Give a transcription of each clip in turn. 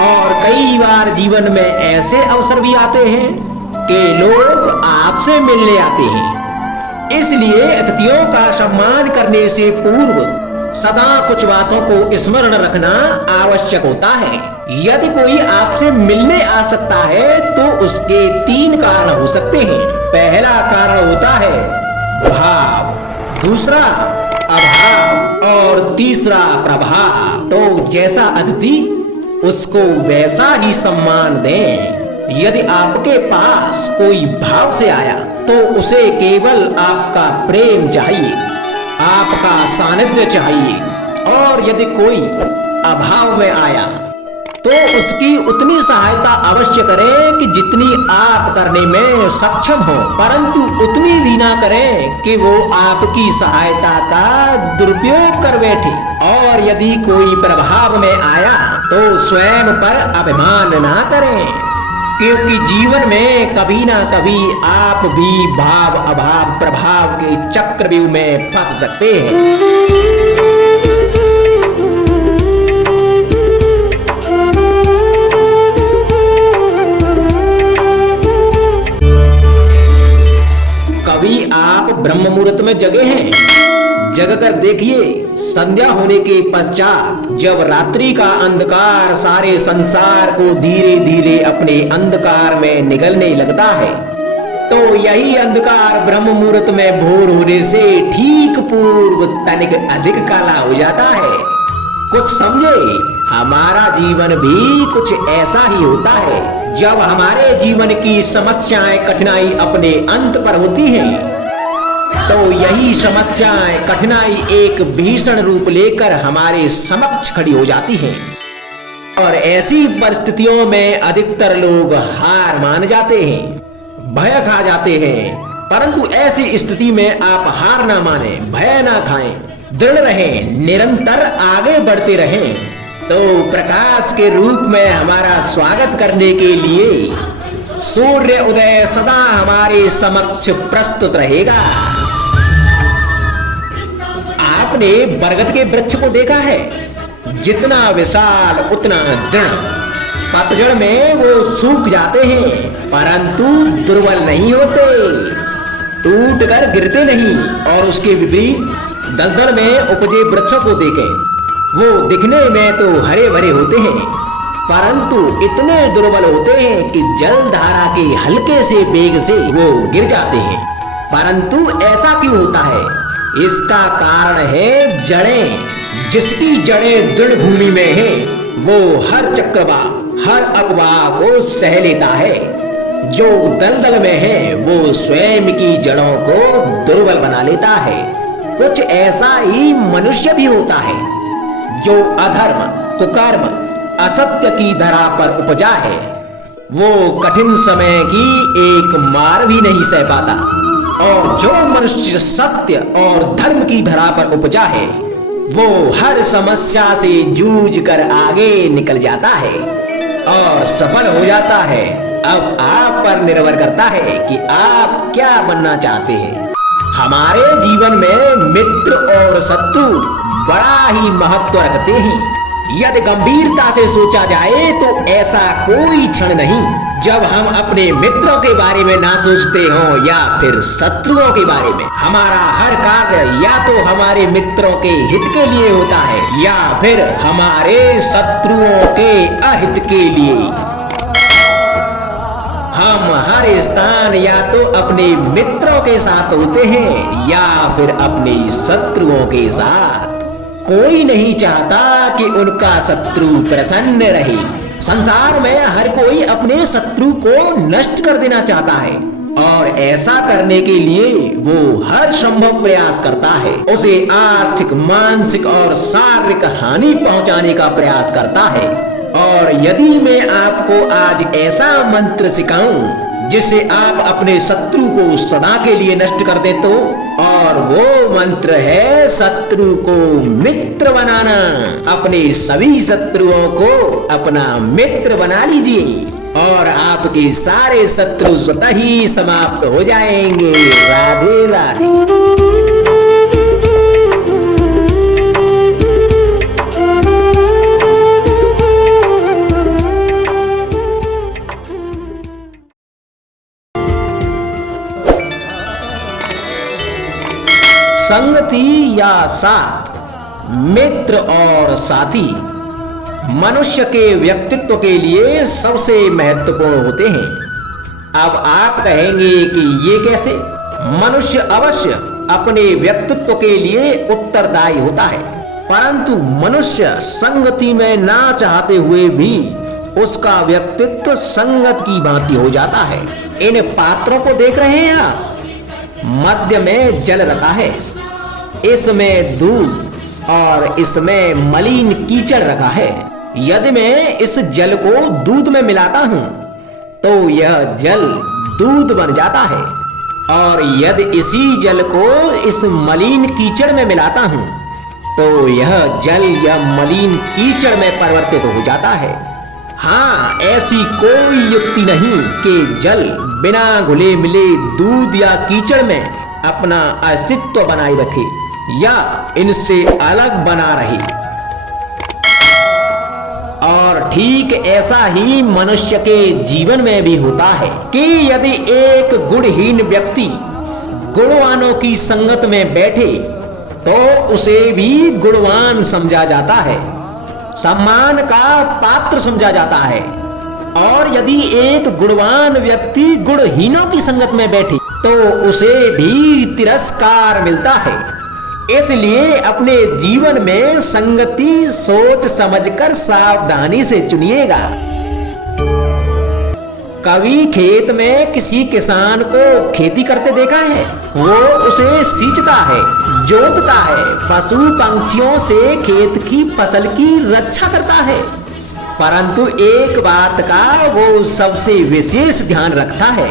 और कई बार जीवन में ऐसे अवसर भी आते हैं कि लोग आपसे मिलने आते हैं। इसलिए अतिथियों का सम्मान करने से पूर्व सदा कुछ बातों को स्मरण रखना आवश्यक होता है। यदि कोई आपसे मिलने आ सकता है तो उसके 3 कारण हो सकते हैं। पहला कारण होता है भाव, दूसरा अभाव और तीसरा प्रभाव। तो जैसा अतिथि उसको वैसा ही सम्मान दें। यदि आपके पास कोई भाव से आया तो उसे केवल आपका प्रेम चाहिए, आपका सानिध्य चाहिए। और यदि कोई अभाव में आया तो उसकी उतनी सहायता अवश्य करें कि जितनी आप करने में सक्षम हो, परंतु उतनी भी ना करें कि वो आपकी सहायता का दुरुपयोग कर बैठे। और यदि कोई प्रभाव में आया तो स्वयं पर अभिमान ना करें, क्योंकि जीवन में कभी ना कभी आप भी भाव अभाव प्रभाव के चक्रव्यूह में फंस सकते हैं। कभी आप ब्रह्म मुहूर्त में जगे हैं? जगकर देखिए, संध्या होने के पश्चात जब रात्रि का अंधकार सारे संसार को धीरे धीरे अपने अंधकार में निगलने लगता है, तो यही अंधकार ब्रह्म मुहूर्त में भोर होने से ठीक पूर्व तनिक अधिक काला हो जाता है। कुछ समझे, हमारा जीवन भी कुछ ऐसा ही होता है। जब हमारे जीवन की समस्याएं कठिनाई अपने अंत पर होती हैं, तो यही समस्याएं कठिनाई एक भीषण रूप लेकर हमारे समक्ष खड़ी हो जाती हैं। और ऐसी परिस्थितियों में अधिकतर लोग हार मान जाते हैं, भय खा जाते हैं। परंतु ऐसी स्थिति में आप हार ना माने, भय ना खाएं, दृढ़ रहें, निरंतर आगे बढ़ते रहें। तो प्रकाश के रूप में हमारा स्वागत करने के लिए सूर्य उदय सदा हमारे समक्ष प्रस्तुत रहेगा। आपने बरगद के वृक्ष को देखा है? जितना विशाल उतना दृढ़। पतझड़ में वो सूख जाते हैं, परंतु दुर्बल नहीं होते, टूट कर गिरते नहीं। और उसके विपरीत दलदल में उपजे वृक्षों को देखें, वो दिखने में तो हरे भरे होते हैं, परंतु इतने दुर्बल होते हैं कि जल धारा के हल्के से वेग से वो गिर जाते हैं। परंतु ऐसा क्यों होता है? इसका कारण है जड़ें। जिसकी जड़ें दृढ़ भूमि में है वो हर चक्रवात, हर अफवाह को सह लेता है। जो दलदल में है वो स्वयं की जड़ों को दुर्बल बना लेता है। कुछ ऐसा ही मनुष्य भी होता है, जो अधर्म, कुकर्म, असत्य की धरा पर उपजा है। वो कठिन समय की एक मार भी नहीं सह पाता। और जो मनुष्य सत्य और धर्म की धरा पर उपजा है, वो हर समस्या से जूझ कर आगे निकल जाता है और सफल हो जाता है। अब आप पर निर्भर करता है कि आप क्या बनना चाहते हैं। हमारे जीवन में मित्र और शत्रु बड़ा ही महत्व रखते हैं। यदि गंभीरता से सोचा जाए तो ऐसा कोई क्षण नहीं जब हम अपने मित्रों के बारे में ना सोचते हों या फिर शत्रुओं के बारे में। हमारा हर कार्य या तो हमारे मित्रों के हित के लिए होता है या फिर हमारे शत्रुओं के अहित के लिए। हम हर स्थान या तो अपने मित्रों के साथ होते हैं या फिर अपने शत्रुओं के साथ। कोई नहीं चाहता कि उनका शत्रु प्रसन्न रहे। संसार में हर कोई अपने शत्रु को नष्ट कर देना चाहता है और ऐसा करने के लिए वो हर संभव प्रयास करता है। उसे आर्थिक, मानसिक और शारीरिक हानि पहुंचाने का प्रयास करता है। और यदि मैं आपको आज ऐसा मंत्र सिखाऊं जिससे आप अपने शत्रु को सदा के लिए नष्ट कर दे तो, और वो मंत्र है शत्रु को मित्र बनाना। अपने सभी शत्रुओं को अपना मित्र बना लीजिए और आपके सारे शत्रु स्वतः ही समाप्त हो जाएंगे। राधे राधे। संगति या साथ, मित्र और साथी मनुष्य के व्यक्तित्व के लिए सबसे महत्वपूर्ण होते हैं। अब आप कहेंगे कि ये कैसे? मनुष्य अवश्य अपने व्यक्तित्व के लिए उत्तरदायी होता है, परंतु मनुष्य संगति में ना चाहते हुए भी उसका व्यक्तित्व संगत की भांति हो जाता है। इन पात्रों को देख रहे हैं आप? मध्य में जल रखा है, इसमें दूध और इसमें मलिन कीचड़ रखा है। यदि मैं इस जल को दूध में मिलाता हूं तो यह जल दूध बन जाता है, और यदि इसी जल को इस मलिन कीचड़ में मिलाता हूं तो यह जल या मलिन कीचड़ में परिवर्तित हो जाता है। हाँ, ऐसी कोई युक्ति नहीं कि जल बिना घुले मिले दूध या कीचड़ में अपना अस्तित्व बनाए रखे या इनसे अलग बना रहे। और ठीक ऐसा ही मनुष्य के जीवन में भी होता है कि यदि एक गुणहीन व्यक्ति गुणवानों की संगत में बैठे तो उसे भी गुणवान समझा जाता है, सम्मान का पात्र समझा जाता है। और यदि एक गुणवान व्यक्ति गुणहीनों की संगत में बैठे तो उसे भी तिरस्कार मिलता है। इसलिए अपने जीवन में संगति सोच समझकर सावधानी से चुनिएगा। कभी खेत में किसी किसान को खेती करते देखा है? वो उसे सींचता है, जोतता है, पशु पंछियों से खेत की फसल की रक्षा करता है, परंतु एक बात का वो सबसे विशेष ध्यान रखता है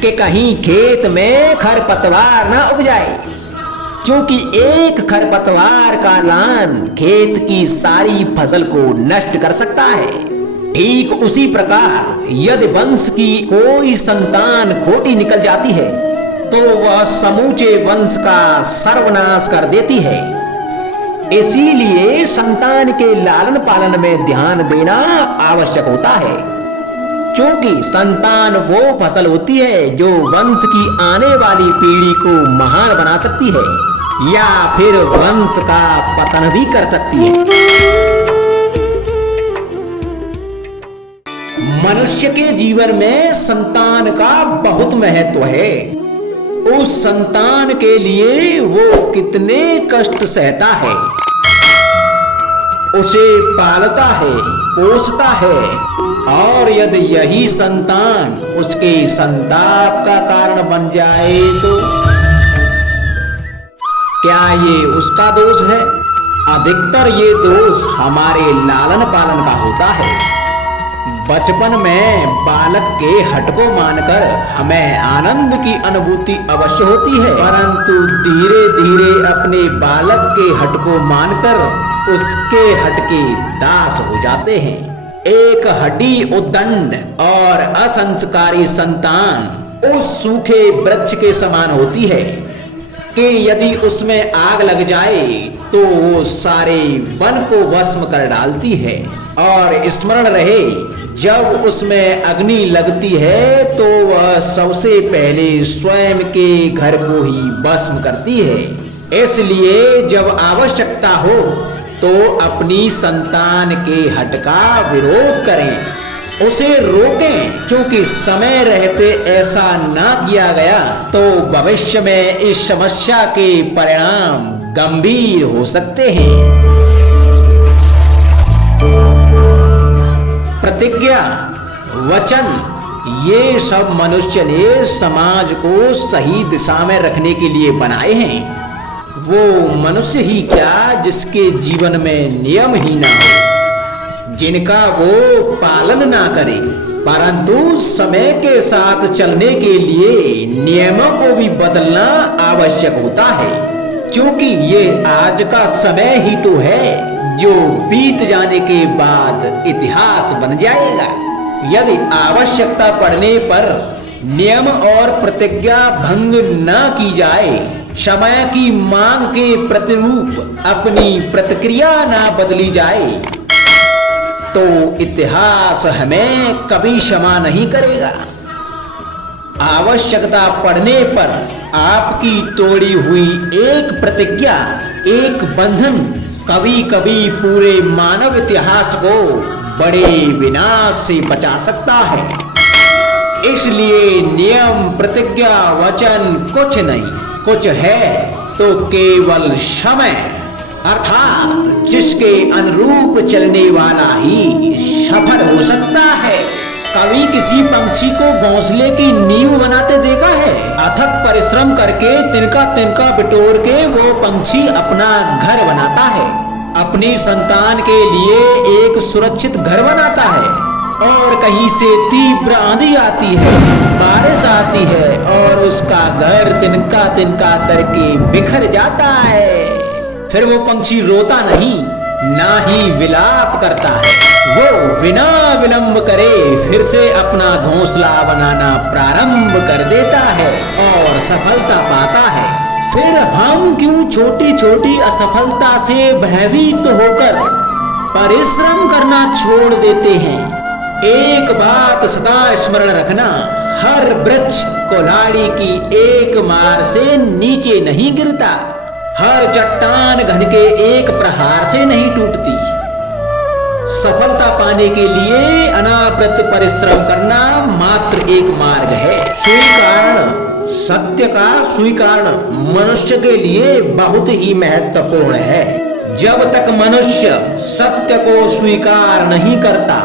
कि कहीं खेत में खरपतवार न उग जाए, क्योंकि एक खरपतवार का लान खेत की सारी फसल को नष्ट कर सकता है। ठीक उसी प्रकार यदि वंश की कोई संतान खोटी निकल जाती है तो वह समूचे वंश का सर्वनाश कर देती है। इसीलिए संतान के लालन पालन में ध्यान देना आवश्यक होता है, क्योंकि संतान वो फसल होती है जो वंश की आने वाली पीढ़ी को महान बना सकती है या फिर वंश का पतन भी कर सकती है। मनुष्य के जीवन में संतान का बहुत महत्व है। उस संतान के लिए वो कितने कष्ट सहता है, उसे पालता है, पोषता है, और यदि यही संतान उसके संताप का कारण बन जाए तो क्या ये उसका दोष है? अधिकतर ये दोष हमारे लालन पालन का होता है। बचपन में बालक के हठ को मानकर हमें आनंद की अनुभूति अवश्य होती है, परंतु धीरे धीरे अपने बालक के हठ को मानकर उसके हठ के दास हो जाते हैं। एक हड्डी उद्दंड और असंस्कारी संतान उस सूखे वृक्ष के समान होती है कि यदि उसमें आग लग जाए तो वो सारे वन को भस्म कर डालती है। और स्मरण रहे, जब उसमें अग्नि लगती है तो वह सबसे पहले स्वयं के घर को ही भस्म करती है। इसलिए जब आवश्यकता हो तो अपनी संतान के हठ का विरोध करें, उसे रोकें, क्योंकि समय रहते ऐसा ना किया गया तो भविष्य में इस समस्या के परिणाम गंभीर हो सकते हैं। प्रतिज्ञा, वचन, ये सब मनुष्य ने समाज को सही दिशा में रखने के लिए बनाए हैं। वो मनुष्य ही क्या जिसके जीवन में नियम ही ना हो, जिनका वो पालन ना करे, परंतु समय के साथ चलने के लिए नियमों को भी बदलना आवश्यक होता है, क्योंकि ये आज का समय ही तो है जो बीत जाने के बाद इतिहास बन जाएगा। यदि आवश्यकता पड़ने पर नियम और प्रतिज्ञा भंग न की जाए, समय की मांग के प्रतिरूप अपनी प्रतिक्रिया ना बदली जाए, तो इतिहास हमें कभी क्षमा नहीं करेगा। आवश्यकता पड़ने पर आपकी तोड़ी हुई एक प्रतिज्ञा, एक बंधन कभी कभी पूरे मानव इतिहास को बड़े विनाश से बचा सकता है। इसलिए नियम, प्रतिज्ञा, वचन कुछ नहीं, कुछ है तो केवल समय, अर्थात जिसके अनुरूप चलने वाला ही सफल हो सकता है। कभी किसी पंछी को घोंसले की नींव बनाते देखा है? अथक परिश्रम करके तिनका तिनका बिटोर के वो पंछी अपना घर बनाता है, अपनी संतान के लिए एक सुरक्षित घर बनाता है। और कहीं से तीव्र आंधी आती है, बारिश आती है और उसका घर तिनका तिनका करके बिखर जाता है। फिर वो पंछी रोता नहीं, ना ही विलाप करता है, वो बिना विलंब करे फिर से अपना घोंसला बनाना प्रारंभ कर देता है और सफलता पाता है। फिर हम क्यों छोटी छोटी असफलता से भयभीत होकर परिश्रम करना छोड़ देते हैं? एक बात सदा स्मरण रखना, हर वृक्ष कुल्हाड़ी की एक मार से नीचे नहीं गिरता, हर चट्टान घन के एक प्रहार से नहीं टूटती। सफलता पाने के लिए अनावृत परिश्रम करना मात्र एक मार्ग है। स्वीकरण, सत्य का स्वीकरण मनुष्य के लिए बहुत ही महत्वपूर्ण है। जब तक मनुष्य सत्य को स्वीकार नहीं करता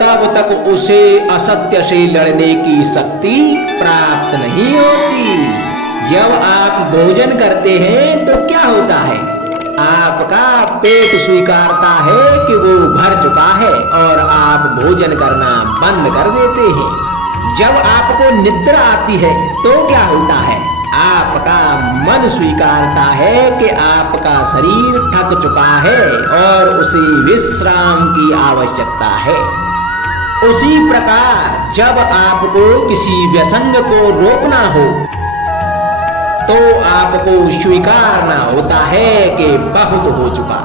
तब तक उसे असत्य से लड़ने की शक्ति प्राप्त नहीं होती। जब आप भोजन करते हैं तो क्या होता है? आपका पेट स्वीकारता है कि वो भर चुका है और आप भोजन करना बंद कर देते हैं। जब आपको निद्रा आती है तो क्या होता है? आपका मन स्वीकारता है कि आपका शरीर थक चुका है और उसे विश्राम की आवश्यकता है। उसी प्रकार जब आपको किसी व्यसंग को रोकना हो तो आपको स्वीकारना होता है कि बहुत हो चुका।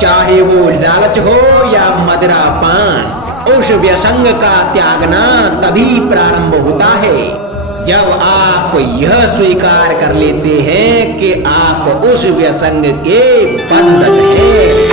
चाहे वो लालच हो या मदिरा पान, उस व्यसंग का त्यागना तभी प्रारंभ होता है जब आप यह स्वीकार कर लेते हैं कि आप उस व्यसंग के बंधन हैं।